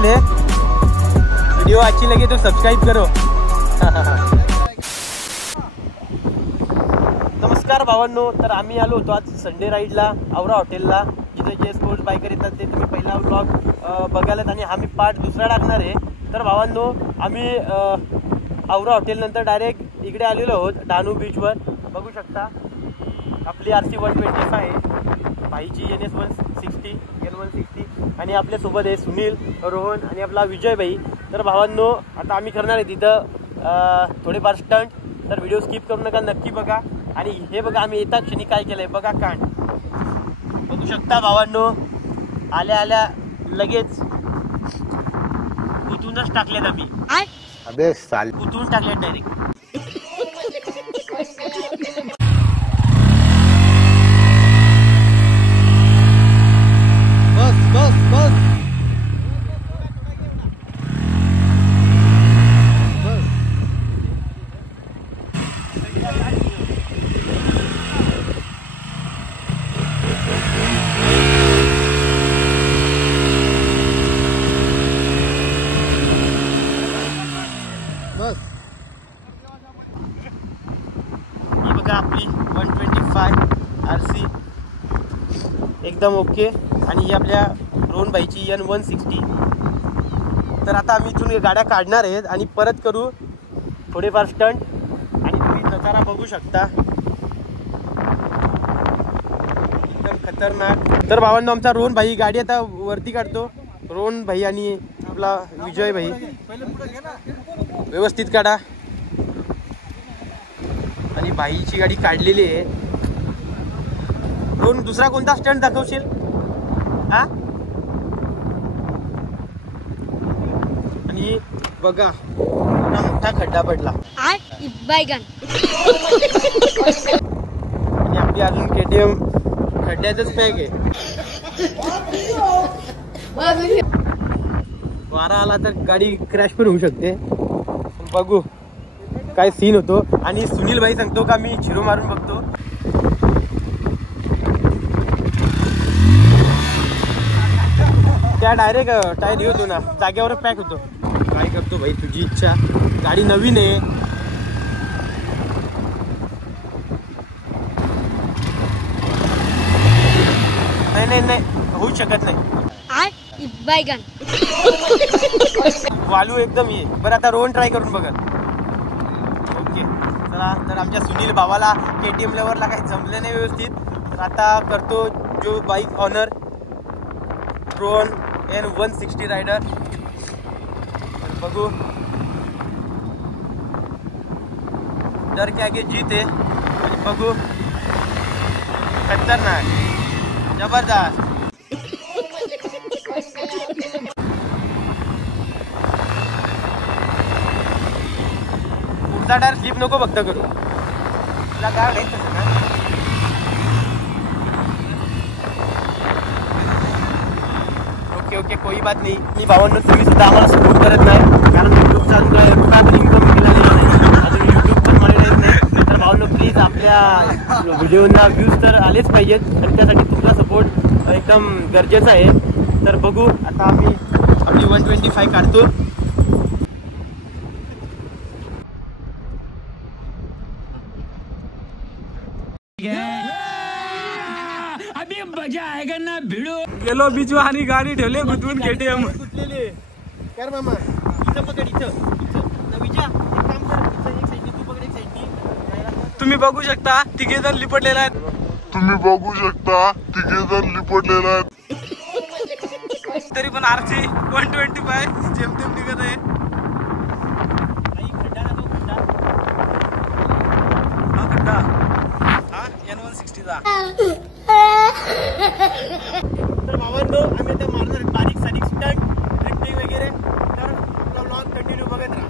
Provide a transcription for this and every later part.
चॅनल है, वीडियो अच्छी लगे तो सब्सक्राइब करो। नमस्कार भावांनो, तर आम्ही आलो होतो आज संडे राईडला औरा हॉटेलला, जिथे जे स्पोर्ट्स बायकर येतात ते तुम्ही पहिला व्लॉग बघायलात आणि आम्ही पार्ट दुसरा टाकणार आहे। तर भावांनो, आम्ही औरा हॉटेल नंतर डायरेक्ट इकडे आलेलो आहोत डहाणू बीचवर। बघू शकता आपली RC 125 आहे, भाईची NS 160 N160 आणि आपल्यासोबत आहे सुनील, रोहन आणि आपला विजय भाई। तर भावांनो, आता आम्ही करणार आहे तिथं थोडेफार स्टंट, तर व्हिडिओ स्किप करू नका, नक्की बघा। आणि हे बघा आम्ही येता क्षणी काय केलंय बघा, कांड बघू शकता भावांनो, आल्या आल्या लगेच कुठूनच टाकलेत आम्ही। अबे साल कुठून टाकलेत डायरेक्ट। बस बस बस बस। ही बघा आपली 125 RC एकदम ओके, आणि ही आपल्या रोहन भाईची N160। तर आता आम्ही इथून गाड्या काढणार आहेत आणि परत करू थोडेफार स्टंट, आणि तुम्ही नजारा बघू शकता एकदम खतरनाक। तर भावांनो, आमचा रोहन भाई गाडी आता वरती काढतो, रोहन भाई आणि आपला विजय भाई व्यवस्थित काढा। आणि भाईची गाडी काढलेली आहे। रोहन, दुसरा कोणता स्टंट दाखवशील? हा, आणि बघा मोठा खड्डा पडला आणि आपली अजून KTM खड्ड्यातच पॅक आहे। वारा आला तर गाडी क्रॅश पण होऊ शकते, बघू काय सीन होतो। आणि सुनील भाई सांगतो का मी झिरो मारून बघतो। त्या डायरेक्ट टायर होतो ना, जागेवर पॅक होतो। काय करतो भाई, तुझी इच्छा, गाडी नवीन आहे। नाही नाही नाही, होऊ शकत नाही, वालू एकदम ये। बरं आता रोहन ट्राय करून बघा। ओके चला, तर आमच्या सुनील भावाला KTM लेवरला काही जमले नाही व्यवस्थित, तर आता करतो जो bike honour Rohan N160 rider. तर बघू, डर के आगे जीत है, आणि बघू खतरनाक जबरदस्त। पुढचा टायर स्लिप नको फक्त करू, तुला काय नाही तसं ना। ओके ओके, कोई बात नाही। मी भावांनो, तुम्ही सुद्धा आम्हाला सपोर्ट करत नाही, कारण युट्यूबचा अजून काय रुपया पण इन्कम मिळालेला नाही, अजून युट्यूब पण मला येत नाही। तर भावांनो, प्लीज आपल्या व्हिडिओना व्ह्यूज तर आलेच पाहिजेत, आणि त्यासाठी तुमचा सपोर्ट एकदम गरजेचा आहे। तर बघू आता आम्ही आपली 125 काढतो। अभी मजा आएगा ना भिड़ो। गेलो बीच आणि गाडी ठेवले गुतवून KTM तुटलेले कर मामा, इथं पकड, इथं नवीच्या एक काम कर, इथं एक साईडनी तू पकड, एक साईडनी तुम्ही बघू शकता तिघेजण लिपटलेला आहेत। तरी पण RC 125 जेमतेम निघत आहे। खड्डा ना, तो खड्डा हा खड्डा, हा N160 चा। तर भावांनो, आम्ही आता मारणार बारीक सारीक स्टंट, ड्रिफ्टिंग वगैरे, तर आपला व्लॉग कंटिन्यू बघत राहा।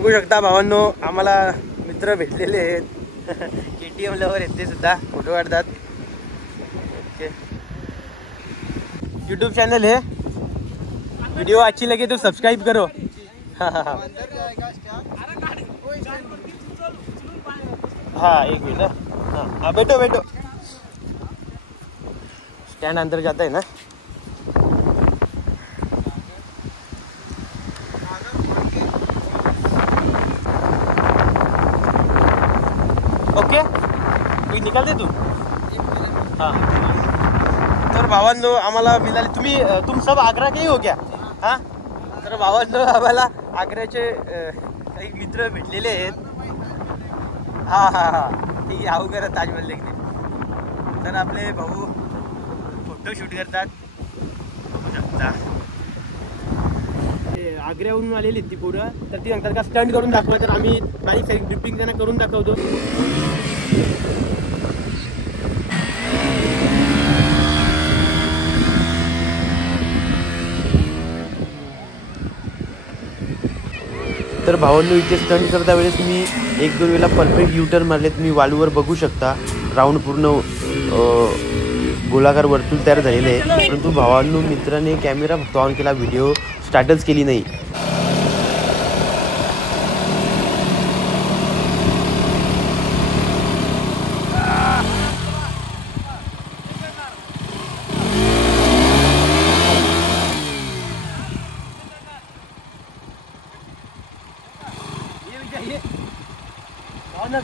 बघू शकता भावांनो, आम्हाला मित्र भेटलेले आहेत. KTM लवर आहेत ते सुद्धा, फोटो काढतात. ओके, यूट्यूब चैनल है, वीडियो अच्छी लगे तो सब्सक्राइब करो. हाँ एक मिनट. हाँ बैठो बैठो. स्टैंड अंदर जाता है ना. ओके, कोई निकाल दे तू. हाँ, तर भावांनो आम्हाला मिळाले. तुम सब आग्रा के ही हो क्या? हाँ, तर भावांनो आम्हाला आग्र्याचे काही मित्र भेटलेले आहेत. हा हा हा, ठीक आहे. आऊ करा ताजमहल देखणे. तर आपले भाऊ फोटो शूट करतात, बघू शकता. आग्र्याहून आलेली ती पोरं, तर ती नंतर का स्टंट करून दाखवा. तर आम्ही बाईक ड्रिपिंग त्यांना करून दाखवतो. तर भावांनो इथे स्टंट करता वेळेस मी 1-2 वेळेला परफेक्ट युटर्न मारले. तुम्ही वालूवर बघू शकता, राऊंड पूर्ण गोलाकार वर्तुळ तयार झालेलं आहे. परंतु भावांनो मित्राने कॅमेरा फक्त ऑन केला, व्हिडिओ स्टार्टच केली नाही.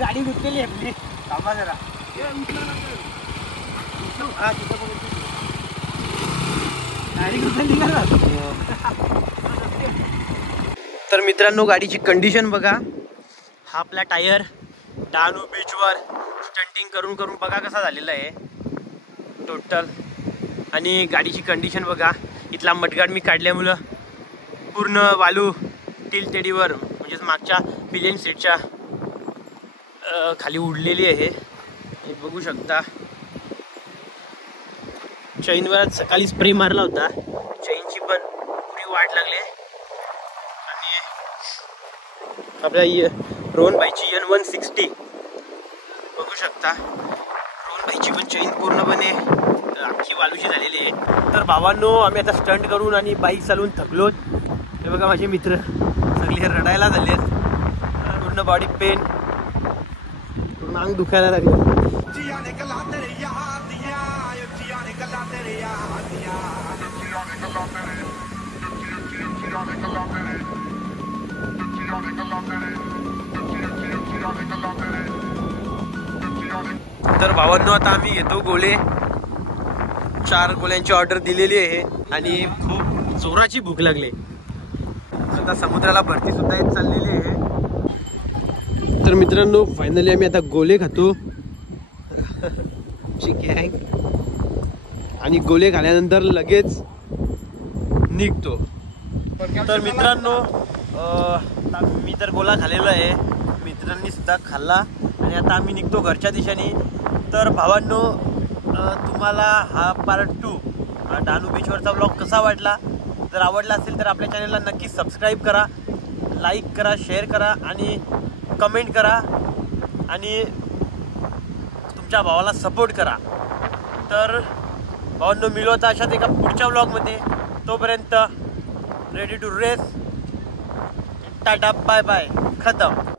गाडी गुंतलेली आपली. थांबा जरा. तर मित्रांनो गाडीची कंडिशन बघा. हा आपला टायर डहाणू बीचवर स्टंटिंग करून करून बघा कसा झालेला आहे टोटल. आणि गाडीची कंडिशन बघा. इथला मडगाड मी काढल्यामुळं पूर्ण वालू टिल टेडीवर म्हणजेच मागच्या पिलियन सीटच्या खाली उडलेली आहे. हे बघू शकता. चैनवर सकाळी स्प्रे मारला होता, चैनची पण पुरी वाट लागली. आणि आपल्या रोहन भाईची N160 बघू शकता. रोहन भाईची पण चैन पूर्णपणे अख्खी वालूची झालेली आहे. तर भावांनो आम्ही आता स्टंट करून आणि बाईक चालवून थकलोत. हे बघा माझे मित्र सगळे रडायला झालेत. पूर्ण बॉडी पेन, अंग दुखायला लागले. तर भावांनो आता आम्ही घेतो गोळे. 4 गोळ्यांची ऑर्डर दिलेली आहे आणि खूप जोराची भूक लागली. आता समुद्राला भरती सुद्धा येत चाललेली आहे. तर मित्रांनो फायनली आम्ही आता गोले खातो. ठीक आहे. आणि गोले खाल्यानंतर लगेच निघतो. तर मित्रांनो मी तर गोला खाल्लेला आहे, मित्रांनी सुद्धा खाल्ला आणि आता आम्ही निघतो घरच्या दिशेने. तर भावांनो तुम्हाला हा पार्ट 2 डहाणू बीचवरचा ब्लॉग कसा वाटला? जर आवडला असेल तर आपल्या चॅनलला नक्की सबस्क्राईब करा, लाईक करा, शेअर करा आणि कमेंट करा आणि तुमच्या भावाला सपोर्ट करा. तर भावांनो मिळू आता अशाच एका पुढच्या ब्लॉगमध्ये. तोपर्यंत ready to race. Tata bye bye, खतम.